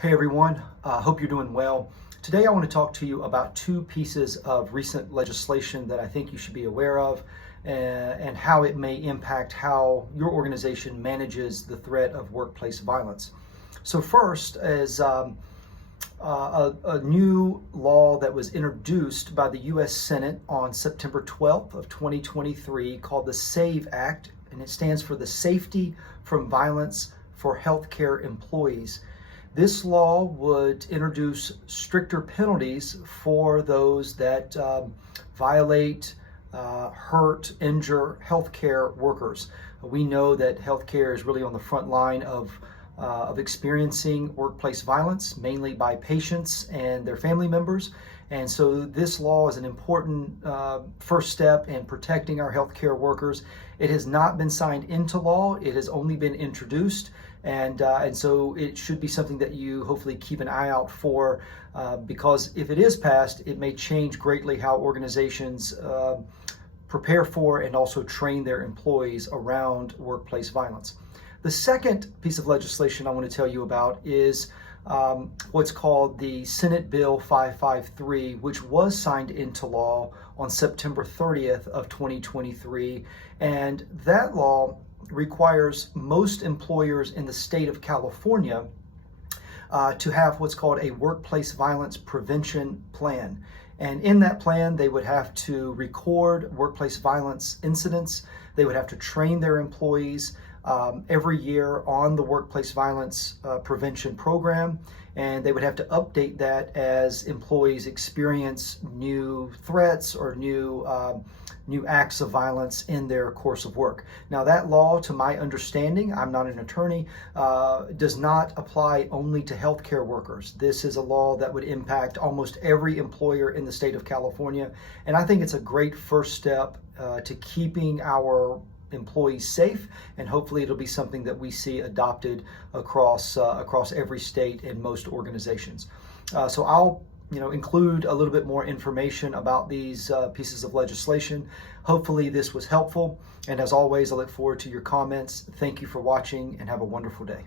Hey everyone, hope you're doing well. Today I want to talk to you about two pieces of recent legislation that I think you should be aware of and how it may impact how your organization manages the threat of workplace violence. So first is a new law that was introduced by the U.S. Senate on September 12th of 2023 called the SAVE Act, and it stands for the Safety from Violence for Healthcare Employees. This law would introduce stricter penalties for those that violate, hurt, injure healthcare workers. We know that healthcare is really on the front line of experiencing workplace violence, mainly by patients and their family members. And so this law is an important first step in protecting our healthcare workers. It has not been signed into law. It has only been introduced. And so it should be something that you hopefully keep an eye out for, because if it is passed, it may change greatly how organizations prepare for and also train their employees around workplace violence. The second piece of legislation I want to tell you about is what's called the Senate Bill 553, which was signed into law on September 30th of 2023. And that law requires most employers in the state of California to have what's called a workplace violence prevention plan. And in that plan, they would have to record workplace violence incidents. They would have to train their employees every year on the workplace violence prevention program, and they would have to update that as employees experience new threats or new acts of violence in their course of work. Now, that law, to my understanding, I'm not an attorney, does not apply only to healthcare workers. This is a law that would impact almost every employer in the state of California, and I think it's a great first step to keeping our employees safe, and hopefully it'll be something that we see adopted across every state and most organizations. So I'll include a little bit more information about these pieces of legislation. Hopefully this was helpful, and as always, I look forward to your comments. Thank you for watching, and have a wonderful day.